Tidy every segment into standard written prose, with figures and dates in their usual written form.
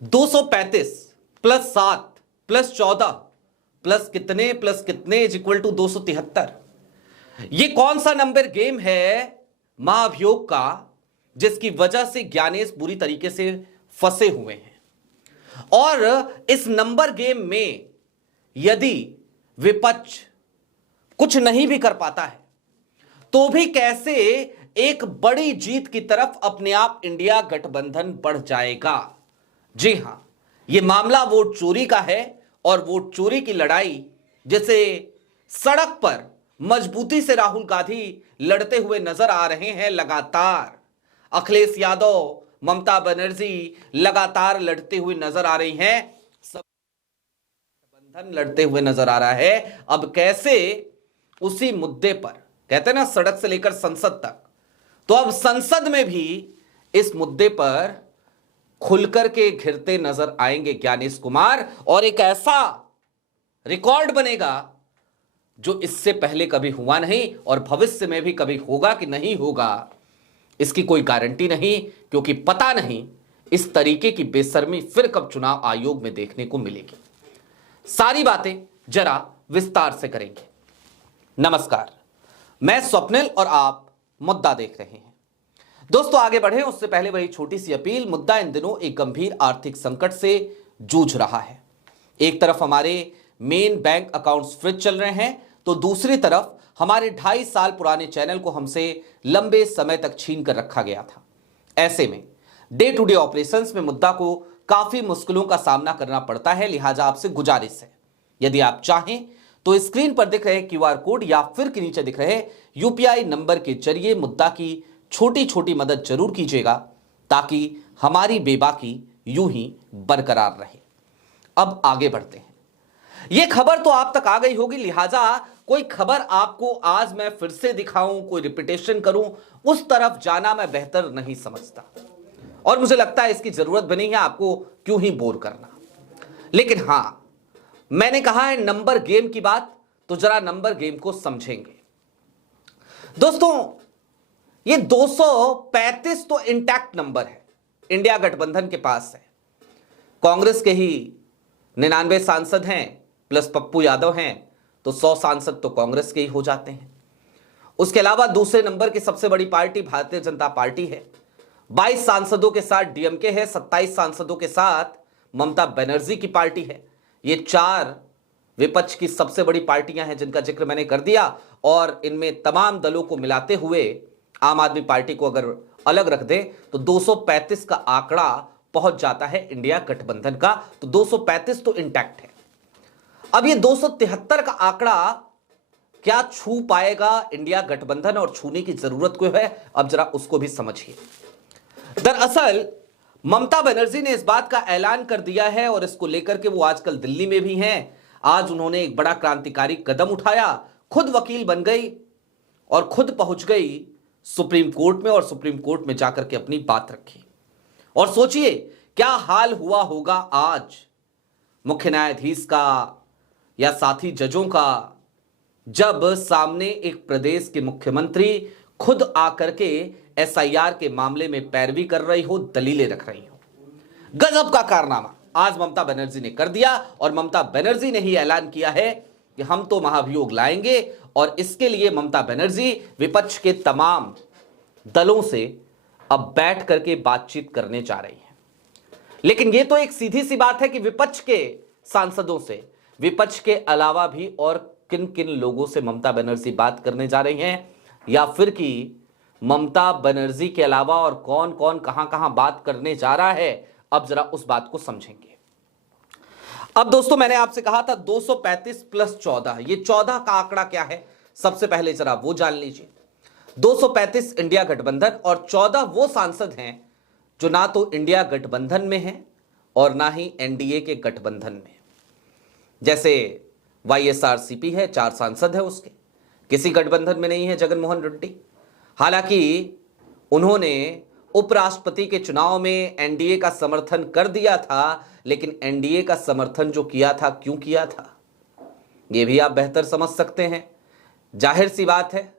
235 plus 7 plus 14 plus कितने is equal to 273। ये कौन सा नंबर गेम है महाभियोग का जिसकी वजह से ज्ञानेश बुरी तरीके से फंसे हुए हैं? और इस नंबर गेम में यदि विपक्ष कुछ नहीं भी कर पाता है तो भी कैसे एक बड़ी जीत की तरफ अपने आप इंडिया गठबंधन बढ़ जाएगा? जी हां, यह मामला वोट चोरी का है और वोट चोरी की लड़ाई जिसे सड़क पर मजबूती से राहुल गांधी लड़ते हुए नजर आ रहे हैं लगातार, अखिलेश यादव, ममता बनर्जी लगातार लड़ते हुए नजर आ रही हैं, सब गठबंधन लड़ते हुए नजर आ रहा है। अब कैसे उसी मुद्दे पर कहते हैं ना, सड़क से लेकर संसद तक, तो अब संसद में भी इस मुद्दे पर खुलकर के घिरते नजर आएंगे ज्ञानेश कुमार, और एक ऐसा रिकॉर्ड बनेगा जो इससे पहले कभी हुआ नहीं और भविष्य में भी कभी होगा कि नहीं होगा इसकी कोई गारंटी नहीं, क्योंकि पता नहीं इस तरीके की बेशर्मी फिर कब चुनाव आयोग में देखने को मिलेगी। सारी बातें जरा विस्तार से करेंगे। नमस्कार, मैं स्वप्निल और आप मुद्दा देख रहे हैं। दोस्तों, आगे बढ़े उससे पहले वही छोटी सी अपील। मुद्दा इन दिनों एक गंभीर आर्थिक संकट से जूझ रहा है। एक तरफ हमारे मेन बैंक अकाउंट्स फ्रीज चल रहे हैं, तो दूसरी तरफ हमारे 2.5 साल पुराने चैनल को हमसे लंबे समय तक छीन कर रखा गया था। ऐसे में डे टू डे ऑपरेशंस में मुद्दा को काफी मुश्किलों का सामना करना पड़ता है। लिहाजा आपसे गुजारिश है, यदि आप चाहें तो स्क्रीन पर दिख रहे क्यूआर कोड या फिर के नीचे दिख रहे यूपीआई नंबर के जरिए मुद्दा की छोटी छोटी मदद जरूर कीजिएगा, ताकि हमारी बेबाकी यूं ही बरकरार रहे। अब आगे बढ़ते हैं। यह खबर तो आप तक आ गई होगी, लिहाजा कोई खबर आपको आज मैं फिर से दिखाऊं, कोई रिपीटेशन करूं, उस तरफ जाना मैं बेहतर नहीं समझता, और मुझे लगता है इसकी जरूरत भी नहीं है आपको क्यों ही बोर करना। लेकिन हां, मैंने कहा है नंबर गेम की बात, तो जरा नंबर गेम को समझेंगे। दोस्तों, ये 235 तो इंटैक्ट नंबर है, इंडिया गठबंधन के पास है। कांग्रेस के ही 99 सांसद हैं प्लस पप्पू यादव हैं, तो 100 सांसद तो कांग्रेस के ही हो जाते हैं। उसके अलावा दूसरे नंबर की सबसे बड़ी पार्टी भारतीय जनता पार्टी है, 22 सांसदों के साथ डीएमके है, 27 सांसदों के साथ ममता बनर्जी की पार्टी है। ये 4 विपक्ष की सबसे बड़ी पार्टियां हैं जिनका जिक्र मैंने कर दिया, और इनमें तमाम दलों को मिलाते हुए आम आदमी पार्टी को अगर अलग रख दें तो 235 का आंकड़ा पहुंच जाता है इंडिया गठबंधन का। तो 235 तो इंटैक्ट है। अब ये 273 का आंकड़ा क्या छू पाएगा इंडिया गठबंधन, और छूने की जरूरत क्यों है, अब जरा उसको भी समझिए। दरअसल ममता बनर्जी ने इस बात का ऐलान कर दिया है, और इसको लेकर के वो आजकल दिल्ली में भी हैं। आज उन्होंने एक बड़ा क्रांतिकारी कदम उठाया, खुद वकील बन गई और खुद पहुंच गई सुप्रीम कोर्ट में, और सुप्रीम कोर्ट में जाकर के अपनी बात रखी। और सोचिए क्या हाल हुआ होगा आज मुख्य न्यायाधीश का या साथी जजों का, जब सामने एक प्रदेश के मुख्यमंत्री खुद आकर के एसआईआर के मामले में पैरवी कर रही हो, दलीलें रख रही हो। गजब का कारनामा आज ममता बनर्जी ने कर दिया, और ममता बनर्जी ने ही ऐलान किया है कि हम तो महाभियोग लाएंगे, और इसके लिए ममता बनर्जी विपक्ष के तमाम दलों से अब बैठ करके बातचीत करने जा रही है। लेकिन यह तो एक सीधी सी बात है कि विपक्ष के सांसदों से, विपक्ष के अलावा भी और किन किन लोगों से ममता बनर्जी बात करने जा रही हैं, या फिर कि ममता बनर्जी के अलावा और कौन कौन कहां कहां बात करने जा रहा है, अब जरा उस बात को समझेंगे। अब दोस्तों, मैंने आपसे कहा था 235 प्लस 14, ये 14 का आंकड़ा क्या है, सबसे पहले जरा वो जान लीजिए। 235 इंडिया गठबंधन और 14 वो सांसद हैं जो ना तो इंडिया गठबंधन में हैं और ना ही एनडीए के गठबंधन में। जैसे वाईएसआरसीपी है, 4 सांसद है उसके, किसी गठबंधन में नहीं है जगनमोहन रेड्डी। हालांकि उन्होंने उपराष्ट्रपति के चुनाव में एनडीए का समर्थन कर दिया था, लेकिन एनडीए का समर्थन जो किया था, क्यों किया था, यह भी आप बेहतर समझ सकते हैं। जाहिर सी बात है,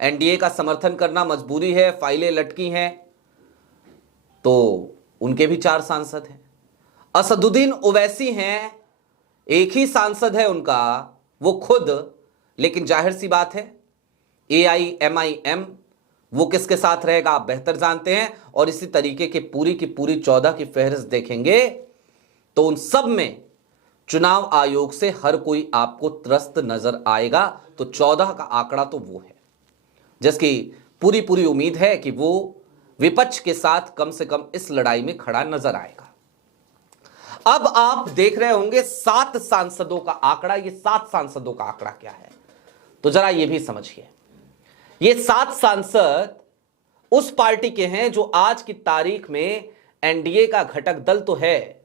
एनडीए का समर्थन करना मजबूरी है, फाइलें लटकी हैं, तो उनके भी 4 सांसद हैं। असदुद्दीन ओवैसी हैं, एक ही सांसद है उनका, वो खुद, लेकिन जाहिर सी बात है AIMIM वो किसके साथ रहेगा आप बेहतर जानते हैं। और इसी तरीके की पूरी 14 की फहरिस्त देखेंगे तो उन सब में चुनाव आयोग से हर कोई आपको त्रस्त नजर आएगा। तो 14 का आंकड़ा तो वो है जिसकी पूरी उम्मीद है कि वो विपक्ष के साथ कम से कम इस लड़ाई में खड़ा नजर आएगा। अब आप देख रहे होंगे 7 सांसदों का आंकड़ा। ये 7 सांसदों का आंकड़ा क्या है तो जरा ये भी समझिए। ये 7 सांसद उस पार्टी के हैं जो आज की तारीख में NDA का घटक दल तो है,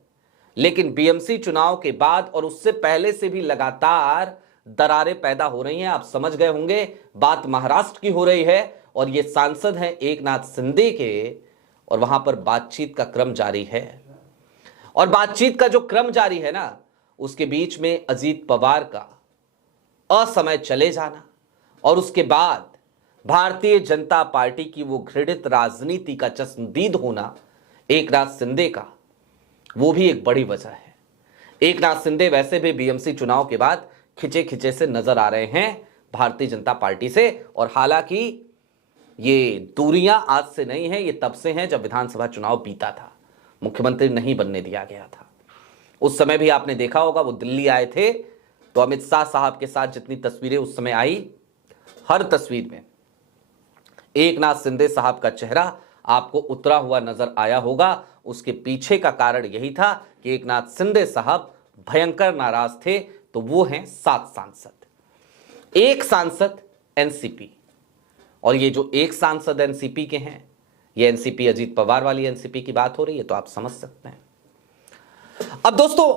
लेकिन BMC चुनाव के बाद और उससे पहले से भी लगातार दरारें पैदा हो रही हैं। आप समझ गए होंगे बात महाराष्ट्र की हो रही है और ये सांसद हैं एकनाथ शिंदे के, और वहां पर बातचीत का क्रम जारी है। और बातचीत का जो क्रम जारी है ना, उसके बीच में अजीत पवार का असमय चले जाना और उसके बाद भारतीय जनता पार्टी की वो घृणित राजनीति का चश्मदीद होना एकनाथ शिंदे का, वो भी एक बड़ी वजह है। एकनाथ शिंदे वैसे भी BMC चुनाव के बाद खिंचे से नजर आ रहे हैं भारतीय जनता पार्टी से। और हालांकि ये दूरियां आज से नहीं है, ये तब से हैं जब विधानसभा चुनाव बीता था, मुख्यमंत्री नहीं बनने दिया गया था। उस समय भी आपने देखा होगा वो दिल्ली आए थे तो अमित शाह साहब के साथ जितनी तस्वीरें उस समय आई, हर तस्वीर में एकनाथ शिंदे साहब का चेहरा आपको उतरा हुआ नजर आया होगा। उसके पीछे का कारण यही था कि एकनाथ शिंदे साहब भयंकर नाराज थे। तो वो हैं 7 सांसद, एक सांसद NCP। और ये जो एक सांसद NCP के हैं, ये NCP अजीत पवार वाली NCP की बात हो रही है, तो आप समझ सकते हैं। अब दोस्तों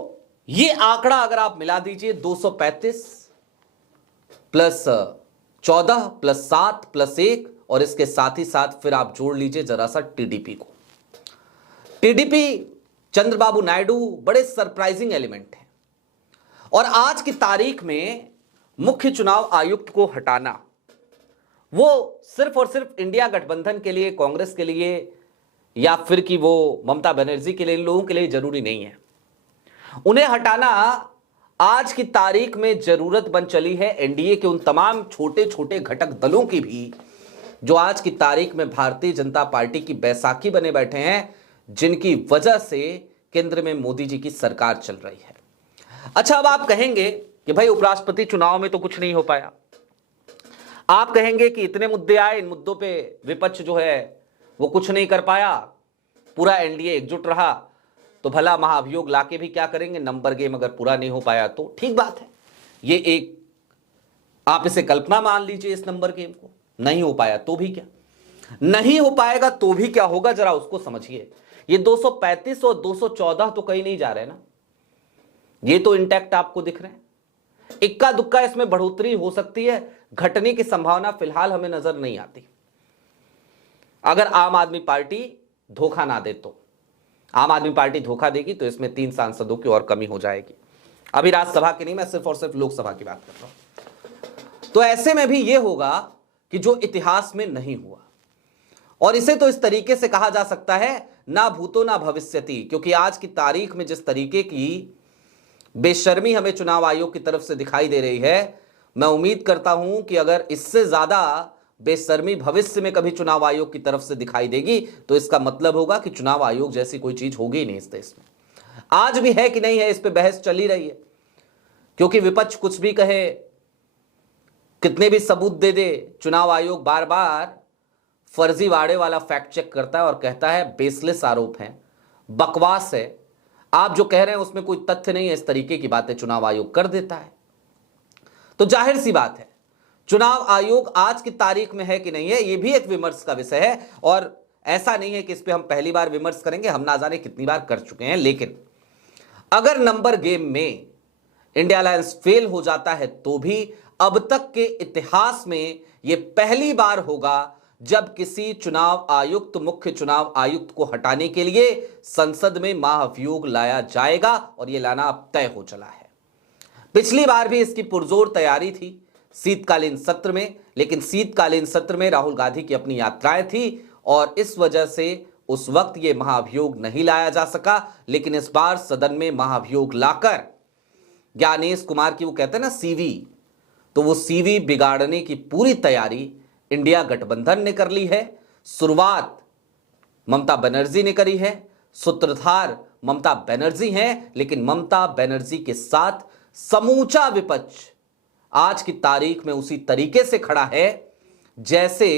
ये आंकड़ा अगर आप मिला दीजिए 235 प्लस 14 प्लस 7 प्लस 1 और इसके साथ ही साथ फिर आप जोड़ लीजिए जरा सा TDP को। TDP चंद्रबाबू नायडू बड़े सरप्राइजिंग एलिमेंट हैं। और आज की तारीख में मुख्य चुनाव आयुक्त को हटाना वो सिर्फ और सिर्फ इंडिया गठबंधन के लिए, कांग्रेस के लिए या फिर कि वो ममता बनर्जी के लिए, इन लोगों के लिए जरूरी नहीं है। उन्हें हटाना आज की तारीख में जरूरत बन चली है NDA के उन तमाम छोटे घटक दलों की भी जो आज की तारीख में भारतीय जनता पार्टी की बैसाखी बने बैठे हैं, जिनकी वजह से केंद्र में मोदी जी की सरकार चल रही है। अच्छा, अब आप कहेंगे कि भाई उपराष्ट्रपति चुनाव में तो कुछ नहीं हो पाया। आप कहेंगे कि इतने मुद्दे आए, इन मुद्दों पे विपक्ष जो है वो कुछ नहीं कर पाया, पूरा NDA एकजुट रहा, तो भला महाभियोग लाके भी क्या करेंगे, नंबर गेम अगर पूरा नहीं हो पाया तो ठीक बात है। ये एक आप इसे कल्पना मान लीजिए इस नंबर गेम को। नहीं हो पाया तो भी क्या, नहीं हो पाएगा तो भी क्या होगा, जरा उसको समझिए। ये 235 और 214 तो कहीं नहीं जा रहे ना, ये तो इंटैक्ट आपको दिख रहे हैं। इक्का दुक्का इसमें बढ़ोतरी हो सकती है, घटने की संभावना फिलहाल हमें नजर नहीं आती। अगर आम आदमी पार्टी धोखा ना दे तो, आम आदमी पार्टी धोखा देगी तो इसमें 3 सांसदों की और कमी हो जाएगी। अभी राज्यसभा की नहीं, मैं सिर्फ और सिर्फ लोकसभा की बात कर रहा हूं। तो ऐसे में भी यह होगा कि जो इतिहास में नहीं हुआ, और इसे तो इस तरीके से कहा जा सकता है ना भूतो ना भविष्यति, क्योंकि आज की तारीख में जिस तरीके की बेशर्मी हमें चुनाव आयोग की तरफ से दिखाई दे रही है, मैं उम्मीद करता हूं कि अगर इससे ज्यादा बेशर्मी भविष्य में कभी चुनाव आयोग की तरफ से दिखाई देगी तो इसका मतलब होगा कि चुनाव आयोग जैसी कोई चीज होगी ही नहीं इस देश में। आज भी है कि नहीं है, इस पे बहस चली रही है, क्योंकि विपक्ष कुछ भी कहे, कितने भी सबूत दे दे, चुनाव आयोग बार बार फर्जीवाड़े वाला फैक्ट चेक करता है और कहता है बेसलेस आरोप हैं, बकवास है, आप जो कह रहे हैं उसमें कोई तथ्य नहीं है, इस तरीके की बातें चुनाव आयोग कर देता है। तो जाहिर सी बात है चुनाव आयोग आज की तारीख में है कि नहीं है, यह भी एक विमर्श का विषय है। और ऐसा नहीं है कि इस पे हम पहली बार विमर्श करेंगे, हम ना जाने कितनी बार कर चुके हैं। लेकिन अगर नंबर गेम में इंडिया अलायंस फेल हो जाता है तो भी अब तक के इतिहास में यह पहली बार होगा जब किसी चुनाव आयुक्त, मुख्य चुनाव आयुक्त को हटाने के लिए संसद में महाभियोग लाया जाएगा, और यह लाना अब तय हो चला है। पिछली बार भी इसकी पुरजोर तैयारी थी शीतकालीन सत्र में, लेकिन शीतकालीन सत्र में राहुल गांधी की अपनी यात्राएं थी और इस वजह से उस वक्त यह महाभियोग नहीं लाया जा सका, लेकिन इस बार सदन में महाभियोग लाकर ज्ञानेश कुमार की वो कहते हैं ना सीवी, तो वो सीवी बिगाड़ने की पूरी तैयारी इंडिया गठबंधन ने कर ली है। शुरुआत ममता बनर्जी ने करी है, सूत्रधार ममता बनर्जी हैं, लेकिन ममता बनर्जी के साथ समूचा विपक्ष आज की तारीख में उसी तरीके से खड़ा है जैसे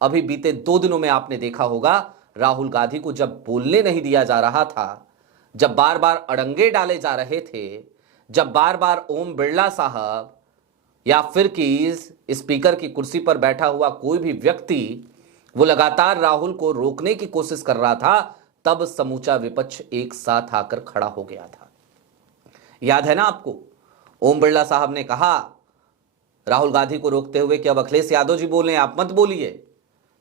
अभी बीते 2 दिनों में आपने देखा होगा। राहुल गांधी को जब बोलने नहीं दिया जा रहा था, जब बार बार अड़ंगे डाले जा रहे थे, जब बार बार ओम बिरला साहब या फिर कि स्पीकर की कुर्सी पर बैठा हुआ कोई भी व्यक्ति वो लगातार राहुल को रोकने की कोशिश कर रहा था, तब समूचा विपक्ष एक साथ आकर खड़ा हो गया था। याद है ना आपको, ओम बिरला साहब ने कहा राहुल गांधी को रोकते हुए कि अब अखिलेश यादव जी बोल रहे हैं, आप मत बोलिए।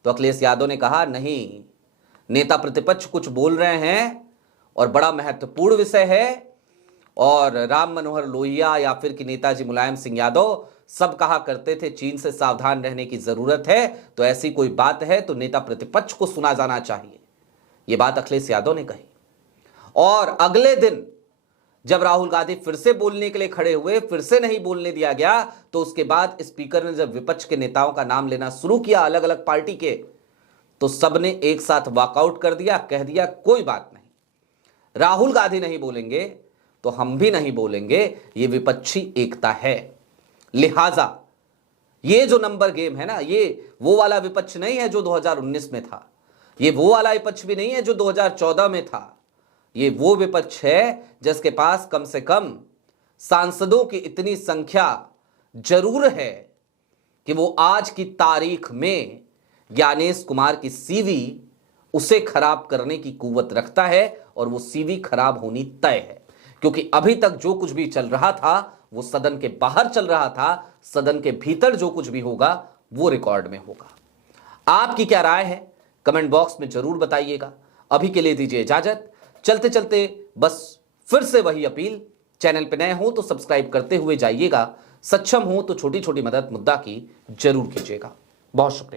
तो अखिलेश यादव ने कहा नहीं, नेता प्रतिपक्ष कुछ बोल रहे हैं और बड़ा महत्वपूर्ण विषय है, और राम मनोहर लोहिया या फिर कि नेताजी मुलायम सिंह यादव सब कहा करते थे चीन से सावधान रहने की जरूरत है, तो ऐसी कोई बात है तो नेता प्रतिपक्ष को सुना जाना चाहिए। यह बात अखिलेश यादव ने कही। और अगले दिन जब राहुल गांधी फिर से बोलने के लिए खड़े हुए, फिर से नहीं बोलने दिया गया, तो उसके बाद स्पीकर ने जब विपक्ष के नेताओं का नाम लेना शुरू किया अलग अलग पार्टी के, तो सबने एक साथ वॉकआउट कर दिया, कह दिया कोई बात नहीं, राहुल गांधी नहीं बोलेंगे तो हम भी नहीं बोलेंगे, ये विपक्षी एकता है। लिहाजा ये जो नंबर गेम है ना, ये वो वाला विपक्ष नहीं है जो 2019 में था, ये वो वाला विपक्ष भी नहीं है जो 2014 में था, ये वो विपक्ष है जिसके पास कम से कम सांसदों की इतनी संख्या जरूर है कि वो आज की तारीख में ज्ञानेश कुमार की सीवी उसे खराब करने की कुव्वत रखता है, और वो सीवी खराब होनी तय है। क्योंकि अभी तक जो कुछ भी चल रहा था वो सदन के बाहर चल रहा था, सदन के भीतर जो कुछ भी होगा वो रिकॉर्ड में होगा। आपकी क्या राय है कमेंट बॉक्स में जरूर बताइएगा। अभी के लिए दीजिए इजाजत। चलते चलते बस फिर से वही अपील, चैनल पे नए हो तो सब्सक्राइब करते हुए जाइएगा, सक्षम हो तो छोटी छोटी मदद मुद्दा की जरूर कीजिएगा। बहुत शुक्रिया।